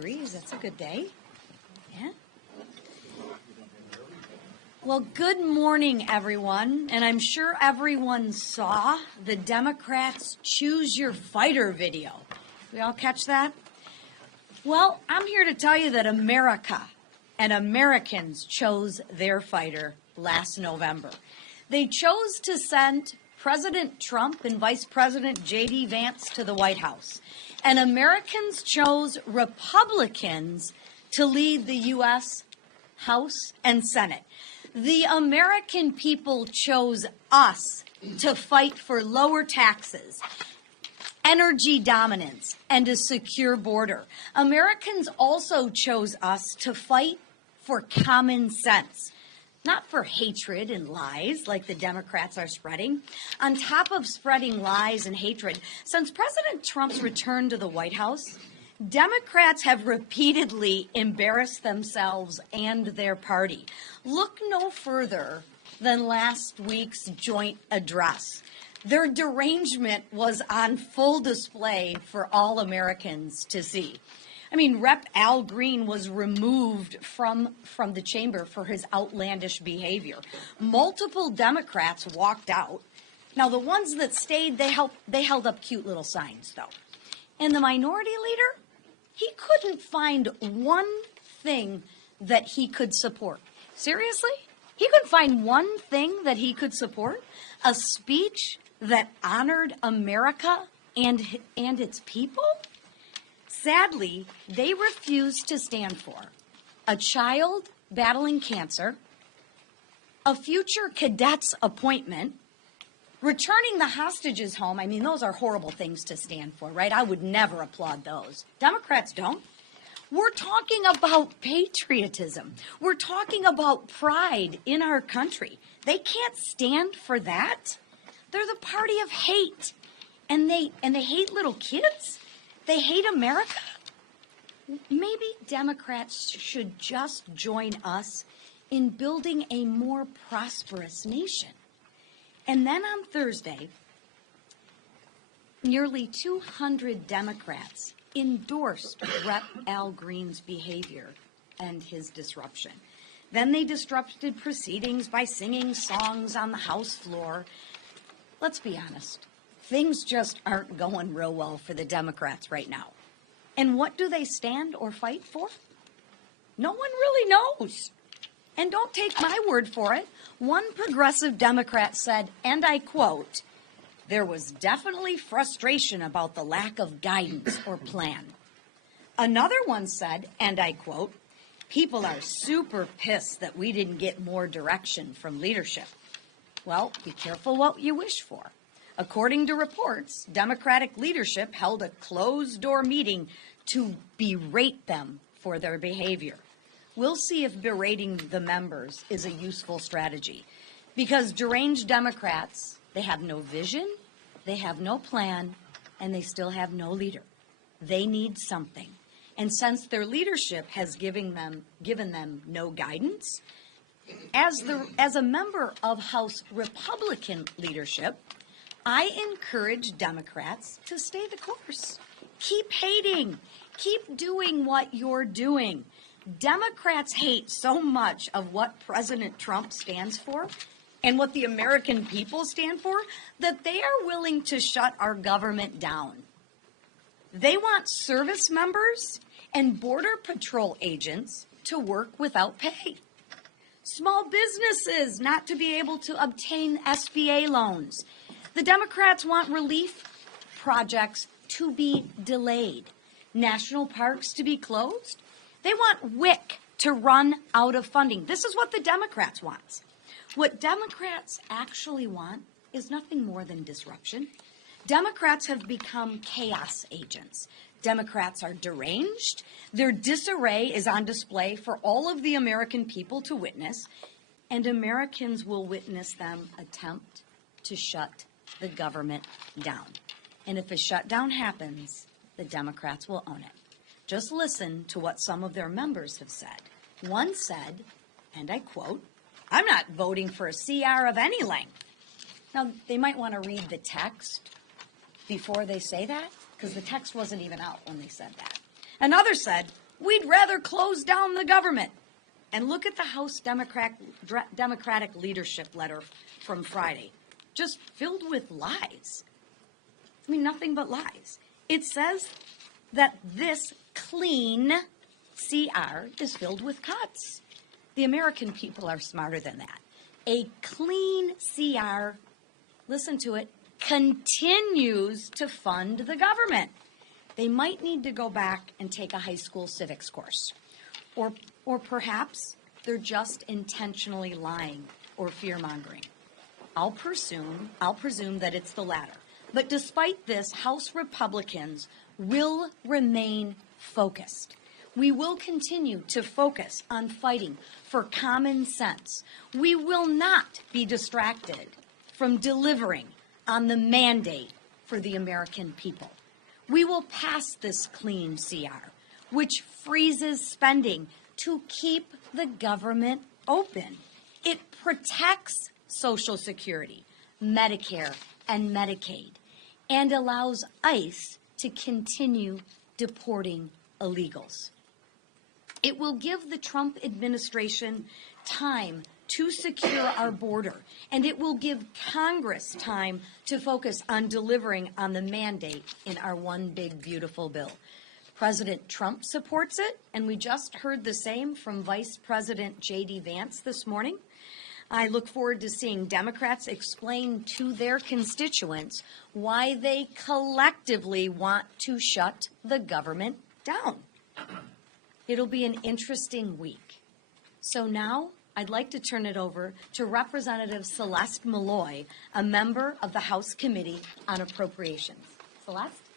That's a good day. Yeah. Well, good morning, everyone. And I'm sure everyone saw the Democrats' Choose Your Fighter video. We all catch that? Well, I'm here to tell you that America and Americans chose their fighter last November. They chose to send President Trump and Vice President J.D. Vance to the White House. And Americans chose Republicans to lead the U.S. House and Senate. The American people chose us to fight for lower taxes, energy dominance, and a secure border. Americans also chose us to fight for common sense, not for hatred and lies like the Democrats are spreading. On top of spreading lies and hatred, since President Trump's return to the White House, Democrats have repeatedly embarrassed themselves and their party. Look no further than last week's joint address. Their derangement was on full display for all Americans to see. I mean, Rep. Al Green was removed from the chamber for his outlandish behavior. Multiple Democrats walked out. Now, the ones that stayed, they held up cute little signs, though. And the minority leader, he couldn't find one thing that he could support. Seriously? He couldn't find one thing that he could support? A speech that honored America and its people? Sadly, they refused to stand for a child battling cancer, a future cadet's appointment, returning the hostages home. I mean, those are horrible things to stand for, right? I would never applaud those. Democrats don't. We're talking about patriotism. We're talking about pride in our country. They can't stand for that. They're the party of hate. And they hate little kids? They hate America? Maybe Democrats should just join us in building a more prosperous nation. And then on Thursday, nearly 200 Democrats endorsed Rep. Al Green's behavior and his disruption. Then they disrupted proceedings by singing songs on the House floor. Let's be honest. Things just aren't going real well for the Democrats right now. And what do they stand or fight for? No one really knows. And don't take my word for it. One progressive Democrat said, and I quote, "There was definitely frustration about the lack of guidance or plan." Another one said, and I quote, "People are super pissed that we didn't get more direction from leadership." Well, be careful what you wish for. According to reports, Democratic leadership held a closed-door meeting to berate them for their behavior. We'll see if berating the members is a useful strategy. Because deranged Democrats, they have no vision, they have no plan, and they still have no leader. They need something. And since their leadership has given them no guidance, as a member of House Republican leadership, I encourage Democrats to stay the course. Keep hating. Keep doing what you're doing. Democrats hate so much of what President Trump stands for and what the American people stand for that they are willing to shut our government down. They want service members and Border Patrol agents to work without pay. Small businesses not to be able to obtain SBA loans. The Democrats want relief projects to be delayed, national parks to be closed. They want WIC to run out of funding. This is what the Democrats want. What Democrats actually want is nothing more than disruption. Democrats have become chaos agents. Democrats are deranged. Their disarray is on display for all of the American people to witness, and Americans will witness them attempt to shut the government down. And if a shutdown happens, the Democrats will own it. Just listen to what some of their members have said. One said, and I quote, "I'm not voting for a CR of any length." Now, they might want to read the text before they say that, because the text wasn't even out when they said that. Another said, We'd rather close down the government. And look at the House Democratic leadership letter from Friday, just filled with lies. I mean, nothing but lies. It says that this clean CR is filled with cuts. The American people are smarter than that. A clean CR, listen to it, continues to fund the government. They might need to go back and take a high school civics course. Or perhaps they're just intentionally lying or fear-mongering. I'll presume that it's the latter. But despite this, House Republicans will remain focused. We will continue to focus on fighting for common sense. We will not be distracted from delivering on the mandate for the American people. We will pass this clean CR, which freezes spending to keep the government open. It protects Social Security, Medicare, and Medicaid, and allows ICE to continue deporting illegals. It will give the Trump administration time to secure our border, and it will give Congress time to focus on delivering on the mandate in our one big beautiful bill. President Trump supports it, and we just heard the same from Vice President J.D. Vance this morning. I look forward to seeing Democrats explain to their constituents why they collectively want to shut the government down. It'll be an interesting week. So now I'd like to turn it over to Representative Celeste Malloy, a member of the House Committee on Appropriations. Celeste?